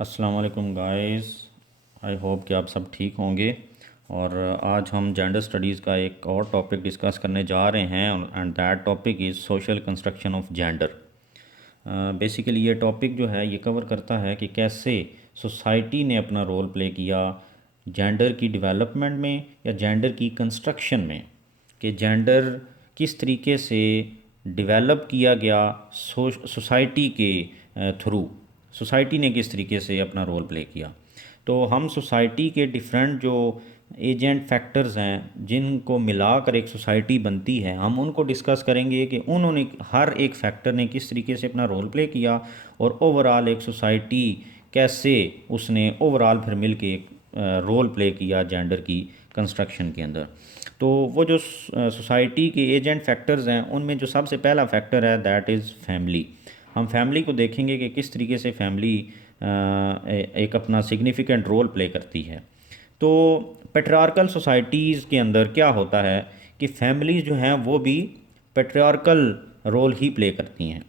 अस्सलाम वालेकुम guys. I hope कि आप सब ठीक होंगे। और आज हम जेंडर स्टडीज़ का एक और टॉपिक डिस्कस करने जा रहे हैं and that topic is social construction of gender. Basically ये टॉपिक जो है ये कवर करता है कि कैसे सोसाइटी ने अपना रोल प्ले किया जेंडर की डेवलपमेंट में या जेंडर की कंस्ट्रक्शन में, कि जेंडर किस तरीके से डेवलप किया गया सोसाइटी के थ्रू, सोसाइटी ने किस तरीके से अपना रोल प्ले किया। तो हम सोसाइटी के डिफरेंट जो एजेंट फैक्टर्स हैं जिनको मिलाकर एक सोसाइटी बनती है, हम उनको डिस्कस करेंगे कि उन्होंने हर एक फैक्टर ने किस तरीके से अपना रोल प्ले किया और ओवरऑल एक सोसाइटी कैसे उसने ओवरऑल फिर मिल के एक रोल प्ले किया जेंडर की कंस्ट्रक्शन के अंदर। तो वो जो सोसाइटी के एजेंट फैक्टर्स हैं उनमें जो सबसे पहला फैक्टर है दैट इज़ फैमिली। हम फैमिली को देखेंगे कि किस तरीके से फैमिली एक अपना सिग्निफिकेंट रोल प्ले करती है। तो पेट्रियार्कल सोसाइटीज़ के अंदर क्या होता है कि फैमिलीज़ जो हैं वो भी पेट्रियार्कल रोल ही प्ले करती हैं।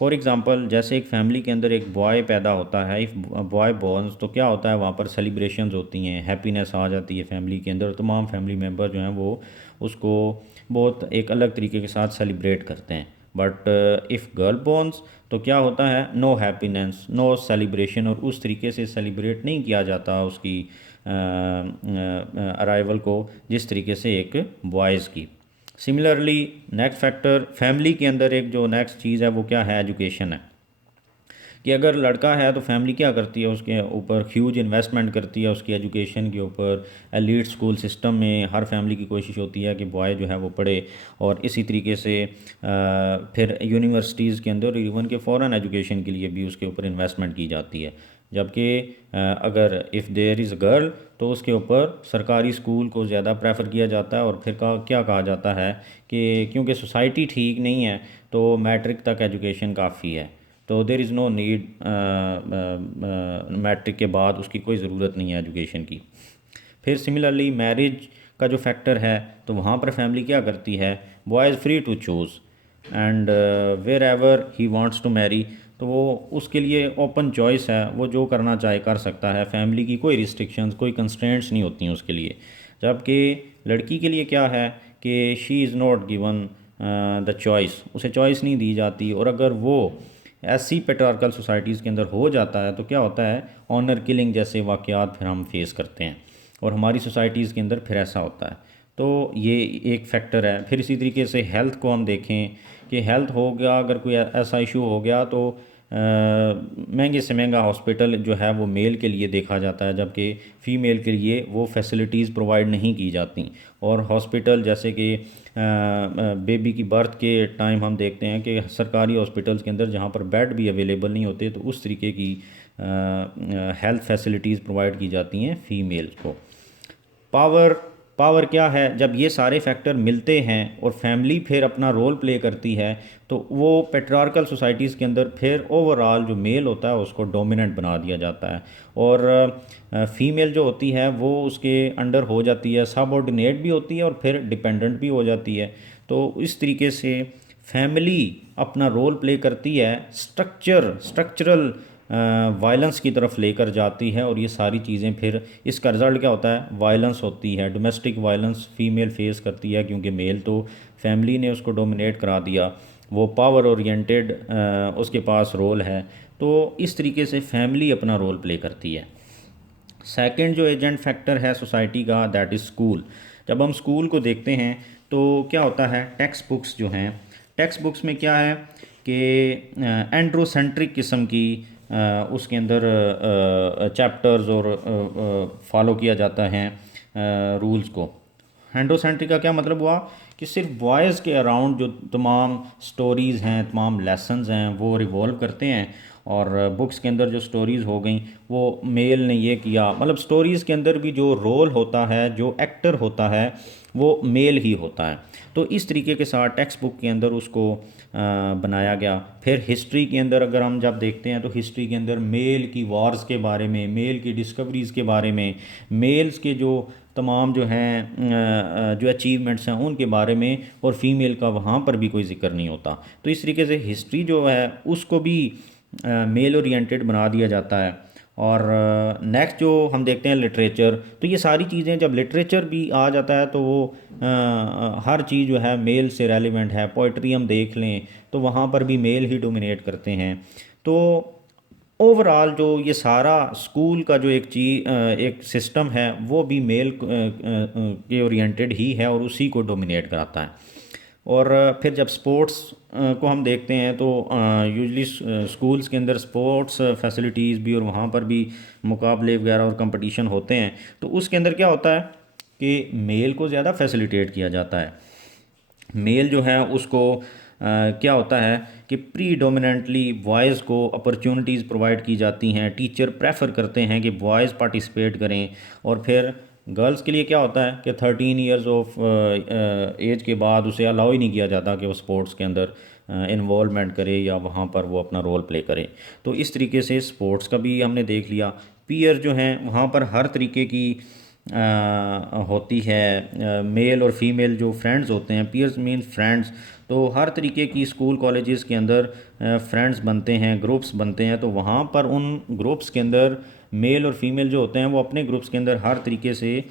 फॉर एग्ज़ाम्पल, जैसे एक फैमिली के अंदर एक बॉय पैदा होता है, इफ़ बॉय बॉर्न्स, तो क्या होता है वहाँ पर सेलिब्रेशंस होती हैं, हैप्पीनेस आ जाती है फैमिली के अंदर। तमाम फैमिली मेम्बर जो हैं वो उसको बहुत एक अलग तरीके के साथ सेलिब्रेट करते हैं। बट इफ़ गर्ल बॉर्न्स तो क्या होता है, नो हैप्पीनेस, नो सेलिब्रेशन, और उस तरीके से सेलिब्रेट नहीं किया जाता उसकी अराइवल को जिस तरीके से एक बॉयज़ की। सिमिलरली नेक्स्ट फैक्टर फैमिली के अंदर एक जो नेक्स्ट चीज़ है वो क्या है, एजुकेशन है। कि अगर लड़का है तो फैमिली क्या करती है, उसके ऊपर ह्यूज इन्वेस्टमेंट करती है उसकी एजुकेशन के ऊपर। एलीट स्कूल सिस्टम में हर फैमिली की कोशिश होती है कि बॉय जो है वो पढ़े, और इसी तरीके से फिर यूनिवर्सिटीज़ के अंदर इवन के फ़ॉरेन एजुकेशन के लिए भी उसके ऊपर इन्वेस्टमेंट की जाती है। जबकि अगर इफ़ देयर इज़ गर्ल तो उसके ऊपर सरकारी स्कूल को ज़्यादा प्रेफर किया जाता है, और फिर क्या कहा जाता है कि क्योंकि सोसाइटी ठीक नहीं है तो मैट्रिक तक एजुकेशन काफ़ी है, तो there is no need, matric के बाद उसकी कोई ज़रूरत नहीं है एजुकेशन की। फिर सिमिलरली मैरिज का जो फैक्टर है तो वहाँ पर फैमिली क्या करती है, boy is free to choose and wherever he wants to marry, तो वो उसके लिए ओपन चॉइस है, वो जो करना चाहे कर सकता है, फैमिली की कोई रिस्ट्रिक्शंस कोई कंस्ट्रेंट्स नहीं होती हैं उसके लिए। जबकि लड़की के लिए क्या है कि she is not given the choice, उसे चॉइस नहीं दी जाती। और अगर वो ऐसी पेट्रियार्कल सोसाइटीज़ के अंदर हो जाता है तो क्या होता है, ऑनर किलिंग जैसे वाक़यात फिर हम फेस करते हैं, और हमारी सोसाइटीज़ के अंदर फिर ऐसा होता है। तो ये एक फैक्टर है। फिर इसी तरीके से हेल्थ को हम देखें कि हेल्थ हो गया, अगर कोई ऐसा इशू हो गया तो महंगे से महंगा हॉस्पिटल जो है वो मेल के लिए देखा जाता है, जबकि फ़ीमेल के लिए वो फैसिलिटीज़ प्रोवाइड नहीं की जाती। और हॉस्पिटल जैसे कि बेबी की बर्थ के टाइम हम देखते हैं कि सरकारी हॉस्पिटल्स के अंदर जहाँ पर बेड भी अवेलेबल नहीं होते तो उस तरीके की हेल्थ फैसिलिटीज़ प्रोवाइड की जाती हैं फ़ीमेल्स को। पावर पावर क्या है, जब ये सारे फैक्टर मिलते हैं और फैमिली फिर अपना रोल प्ले करती है तो वो पेट्रियार्कल सोसाइटीज़ के अंदर फिर ओवरऑल जो मेल होता है उसको डोमिनेंट बना दिया जाता है, और फीमेल जो होती है वो उसके अंडर हो जाती है, सबऑर्डिनेट भी होती है और फिर डिपेंडेंट भी हो जाती है। तो इस तरीके से फैमिली अपना रोल प्ले करती है, स्ट्रक्चरल वायलेंस की तरफ लेकर जाती है, और ये सारी चीज़ें फिर इसका रिज़ल्ट क्या होता है, वायलेंस होती है, डोमेस्टिक वायलेंस फीमेल फेस करती है, क्योंकि मेल तो फैमिली ने उसको डोमिनेट करा दिया, वो पावर ओरिएंटेड उसके पास रोल है। तो इस तरीके से फैमिली अपना रोल प्ले करती है। सेकंड जो एजेंट फैक्टर है सोसाइटी का दैट इज़ स्कूल। जब हम स्कूल को देखते हैं तो क्या होता है, टेक्स्ट बुक्स जो हैं, टेक्स्ट बुक्स में क्या है कि एंड्रोसेंट्रिक किस्म की उसके अंदर चैप्टर्स और फॉलो किया जाता है रूल्स को। एंड्रोसेंट्रिक का क्या मतलब हुआ कि सिर्फ बॉयज़ के अराउंड जो तमाम स्टोरीज़ हैं, तमाम लेसन्स हैं वो रिवॉल्व करते हैं, और बुक्स के अंदर जो स्टोरीज़ हो गई वो मेल ने ये किया, मतलब स्टोरीज़ के अंदर भी जो रोल होता है, जो एक्टर होता है वो मेल ही होता है। तो इस तरीके के साथ टेक्स्ट बुक के अंदर उसको बनाया गया। फिर हिस्ट्री के अंदर अगर हम जब देखते हैं तो हिस्ट्री के अंदर मेल की वॉर्स के बारे में, मेल की डिस्कवरीज़ के बारे में, मेल्स के जो तमाम जो हैं जो अचीवमेंट्स हैं उनके बारे में, और फीमेल का वहाँ पर भी कोई ज़िक्र नहीं होता। तो इस तरीके से हिस्ट्री जो है उसको भी मेल ओरिएंटेड बना दिया जाता है। और नेक्स्ट जो हम देखते हैं लिटरेचर, तो ये सारी चीज़ें जब लिटरेचर भी आ जाता है तो वो हर चीज़ जो है मेल से रेलिवेंट है। पोइट्री हम देख लें तो वहाँ पर भी मेल ही डोमिनेट करते हैं। तो ओवरऑल जो ये सारा स्कूल का जो एक सिस्टम है वो भी मेल के ओरिएंटेड ही है और उसी को डोमिनेट कराता है। और फिर जब स्पोर्ट्स को हम देखते हैं तो यूजली स्कूल्स के अंदर स्पोर्ट्स फैसिलिटीज़ भी और वहाँ पर भी मुकाबले वगैरह और कंपटीशन होते हैं, तो उसके अंदर क्या होता है कि मेल को ज़्यादा फैसिलिटेट किया जाता है। मेल जो है उसको क्या होता है कि प्रीडोमिनेंटली बॉयज़ को अपॉर्चुनिटीज़ प्रोवाइड की जाती हैं। टीचर प्रेफर करते हैं कि बॉयज़ पार्टिसिपेट करें। और फिर गर्ल्स के लिए क्या होता है कि 13 ईयर्स ऑफ एज के बाद उसे अलाउ ही नहीं किया जाता कि वो स्पोर्ट्स के अंदर इन्वॉल्वमेंट करे या वहाँ पर वो अपना रोल प्ले करे। तो इस तरीके से स्पोर्ट्स का भी हमने देख लिया। पीयर जो हैं वहाँ पर हर तरीके की होती है। मेल और फीमेल जो फ्रेंड्स होते हैं, पीयर्स मीन्स फ्रेंड्स, तो हर तरीके की स्कूल कॉलेजेस के अंदर फ्रेंड्स बनते हैं, ग्रुप्स बनते हैं। तो वहाँ पर उन ग्रुप्स के अंदर मेल और फीमेल जो होते हैं वो अपने ग्रुप्स के अंदर हर तरीके से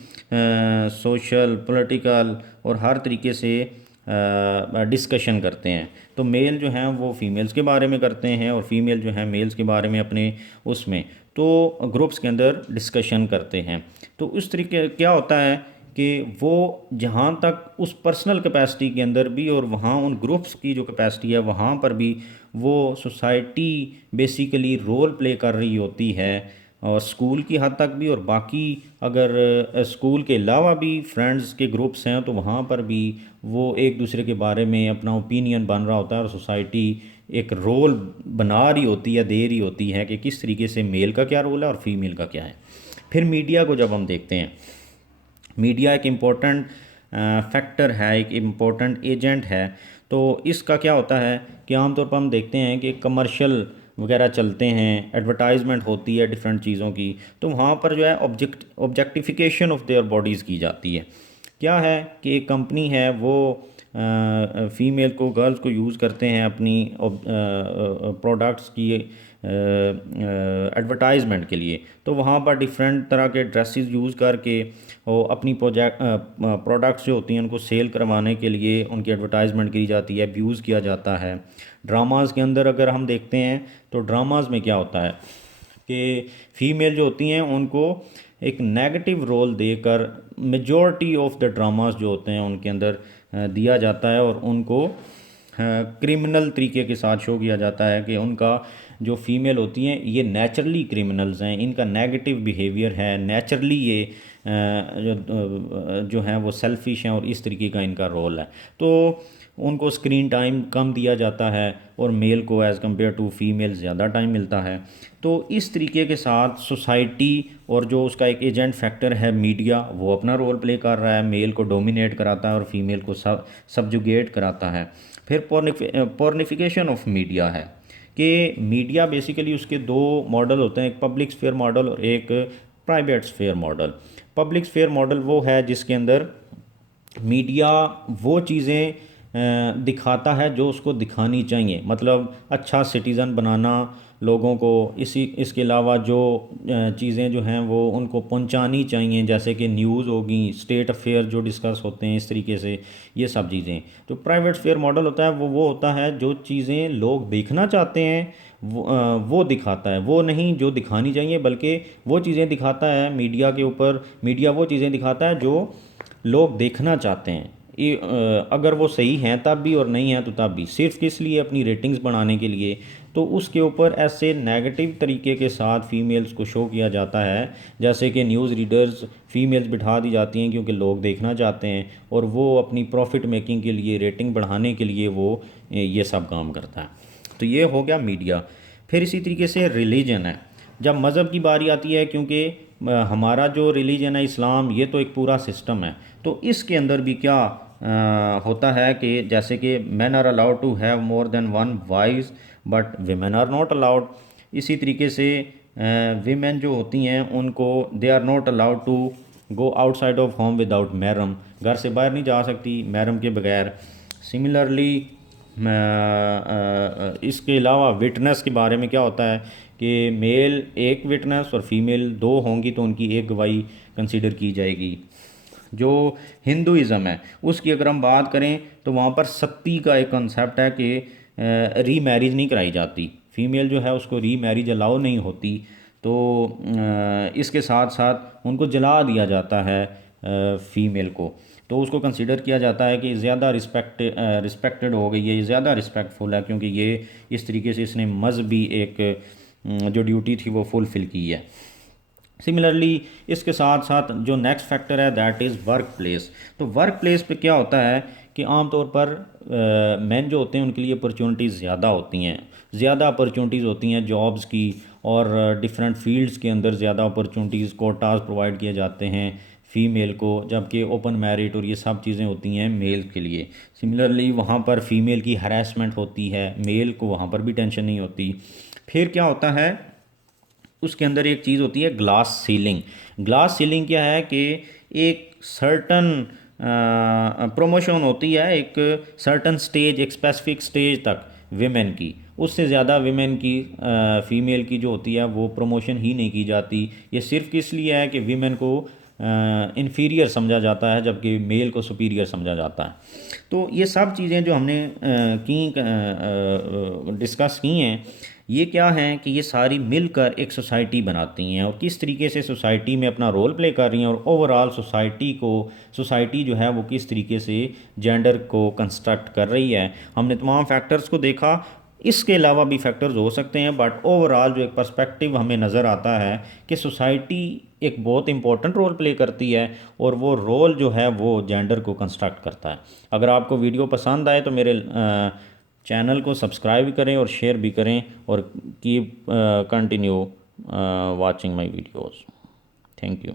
सोशल, पॉलिटिकल और हर तरीके से डिस्कशन करते हैं। तो मेल जो हैं वो फीमेल्स के बारे में करते हैं और फीमेल जो हैं मेल्स के बारे में अपने उसमें तो ग्रुप्स के अंदर डिस्कशन करते हैं। तो उस तरीके क्या होता है कि वो जहाँ तक उस पर्सनल कैपेसिटी के अंदर भी और वहाँ उन ग्रुप्स की जो कैपेसिटी है वहाँ पर भी वो सोसाइटी बेसिकली रोल प्ले कर रही होती है। और स्कूल की हद तक भी और बाकी अगर स्कूल के अलावा भी फ्रेंड्स के ग्रुप्स हैं तो वहाँ पर भी वो एक दूसरे के बारे में अपना ओपिनियन बन रहा होता है और सोसाइटी एक रोल बना रही होती है, दे रही होती है कि किस तरीके से मेल का क्या रोल है और फीमेल का क्या है। फिर मीडिया को जब हम देखते हैं, मीडिया एक इम्पोर्टेंट फैक्टर है, एक इम्पोर्टेंट एजेंट है। तो इसका क्या होता है कि आमतौर पर हम देखते हैं कि कमर्शियल वगैरह चलते हैं, एडवर्टाइजमेंट होती है डिफरेंट चीज़ों की, तो वहाँ पर जो है ऑब्जेक्टिफिकेशन ऑफ देयर बॉडीज़ की जाती है। क्या है कि एक कंपनी है वो फ़ीमेल को, गर्ल्स को यूज़ करते हैं अपनी प्रोडक्ट्स की एडवर्टाइजमेंट के लिए। तो वहाँ पर डिफरेंट तरह के ड्रेसेस यूज़ करके वो अपनी प्रोडक्ट्स जो होती हैं उनको सेल करवाने के लिए उनकी एडवर्टाइजमेंट की जाती है, व्यूज़ किया जाता है। ड्रामाज़ के अंदर अगर हम देखते हैं तो ड्रामाज़ में क्या होता है कि फ़ीमेल जो होती हैं उनको एक नेगेटिव रोल देकर मेजॉरिटी ऑफ द ड्रामास जो होते हैं उनके अंदर दिया जाता है और उनको क्रिमिनल तरीके के साथ शो किया जाता है कि उनका जो फीमेल होती हैं ये नेचुरली क्रिमिनल्स हैं, इनका नेगेटिव बिहेवियर है, नेचुरली ये जो हैं वो सेल्फिश हैं और इस तरीके का इनका रोल है। तो उनको स्क्रीन टाइम कम दिया जाता है और मेल को एज़ कम्पेयर टू फीमेल ज़्यादा टाइम मिलता है। तो इस तरीके के साथ सोसाइटी और जो उसका एक एजेंट फैक्टर है मीडिया, वो अपना रोल प्ले कर रहा है, मेल को डोमिनेट कराता है और फीमेल को सब्जुगेट कराता है। फिर पोर्निफिकेशन ऑफ मीडिया है कि मीडिया बेसिकली उसके दो मॉडल होते हैं, एक पब्लिक स्फेयर मॉडल और एक private sphere model. Public sphere model वो है जिसके अंदर मीडिया वो चीज़ें दिखाता है जो उसको दिखानी चाहिए, मतलब अच्छा सिटीज़न बनाना लोगों को, इसके अलावा जो चीज़ें जो हैं वो उनको पहुंचानी चाहिए, जैसे कि न्यूज़ होगी, स्टेट अफेयर जो डिस्कस होते हैं इस तरीके से, ये सब चीज़ें। जो प्राइवेट स्फेयर मॉडल होता है वो होता है जो चीज़ें लोग देखना चाहते हैं वो दिखाता है, वो नहीं जो दिखानी चाहिए, बल्कि वो चीज़ें दिखाता है मीडिया के ऊपर। मीडिया वो चीज़ें दिखाता है जो लोग देखना चाहते हैं, अगर वो सही हैं तब भी और नहीं हैं तो तब भी, सिर्फ किस लिए, अपनी रेटिंग्स बढ़ाने के लिए। तो उसके ऊपर ऐसे नेगेटिव तरीके के साथ फीमेल्स को शो किया जाता है, जैसे कि न्यूज़ रीडर्स फीमेल्स बिठा दी जाती हैं क्योंकि लोग देखना चाहते हैं और वो अपनी प्रॉफिट मेकिंग के लिए, रेटिंग बढ़ाने के लिए वो ये सब काम करता है। तो ये हो गया मीडिया। फिर इसी तरीके से रिलीजन है। जब मज़हब की बारी आती है, क्योंकि हमारा जो रिलीजन है इस्लाम, ये तो एक पूरा सिस्टम है, तो इसके अंदर भी क्या होता है कि जैसे कि man are allowed to have more than one wives but women are not allowed. इसी तरीके से वीमेन जो होती हैं उनको they are not allowed to go outside of home without महरम, घर से बाहर नहीं जा सकती महरम के बगैर। सिमिलरली इसके अलावा विटनेस के बारे में क्या होता है कि मेल एक विटनेस और फीमेल दो होंगी तो उनकी एक गवाही कंसीडर की जाएगी। जो हिंदुज़म है उसकी अगर हम बात करें तो वहाँ पर सती का एक कंसेप्ट है कि री मैरिज नहीं कराई जाती, फीमेल जो है उसको री मैरिज अलाउ नहीं होती। तो इसके साथ साथ उनको जला दिया जाता है फ़ीमेल को, तो उसको कंसिडर किया जाता है कि ज़्यादा रिस्पेक्टेड हो गई है, ये ज़्यादा रिस्पेक्टफुल है क्योंकि ये इस तरीके से इसने मजहबी एक जो ड्यूटी थी वो फुलफ़िल की है। सिमिलरली इसके साथ साथ जो नेक्स्ट फैक्टर है दैट इज़ वर्क प्लेस। तो वर्क प्लेस पे क्या होता है कि आमतौर पर मेन जो होते हैं उनके लिए अपॉर्चुनिटीज़ ज़्यादा होती हैं, ज़्यादा अपॉर्चुनिटीज़ होती हैं जॉब्स की, और डिफरेंट फील्ड्स के अंदर ज़्यादा अपॉर्चुनिटीज़ कोटाज प्रोवाइड किए जाते हैं फ़ीमेल को, जबकि ओपन मैरिट और ये सब चीज़ें होती हैं मेल के लिए। सिमिलरली वहाँ पर फ़ीमेल की हरासमेंट होती है, मेल को वहाँ पर भी टेंशन नहीं होती। फिर क्या होता है उसके अंदर एक चीज़ होती है ग्लास सीलिंग। ग्लास सीलिंग क्या है कि एक सर्टन प्रमोशन होती है एक सर्टन स्टेज, एक स्पेसिफिक स्टेज तक विमेन की, उससे ज़्यादा विमेन की फ़ीमेल की जो होती है वो प्रमोशन ही नहीं की जाती। ये सिर्फ किस लिए है कि विमेन को इन्फीरियर समझा जाता है जबकि मेल को सुपीरियर समझा जाता है। तो ये सब चीज़ें जो हमने डिस्कस की हैं, ये क्या हैं कि ये सारी मिलकर एक सोसाइटी बनाती हैं और किस तरीके से सोसाइटी में अपना रोल प्ले कर रही हैं, और ओवरऑल सोसाइटी जो है वो किस तरीके से जेंडर को कंस्ट्रक्ट कर रही है। हमने तमाम फैक्टर्स को देखा, इसके अलावा भी फैक्टर्स हो सकते हैं, बट ओवरऑल जो एक पर्सपेक्टिव हमें नज़र आता है कि सोसाइटी एक बहुत इंपॉर्टेंट रोल प्ले करती है और वो रोल जो है वो जेंडर को कंस्ट्रक्ट करता है। अगर आपको वीडियो पसंद आए तो मेरे चैनल को सब्सक्राइब करें और शेयर भी करें, और keep continue watching my videos. Thank you.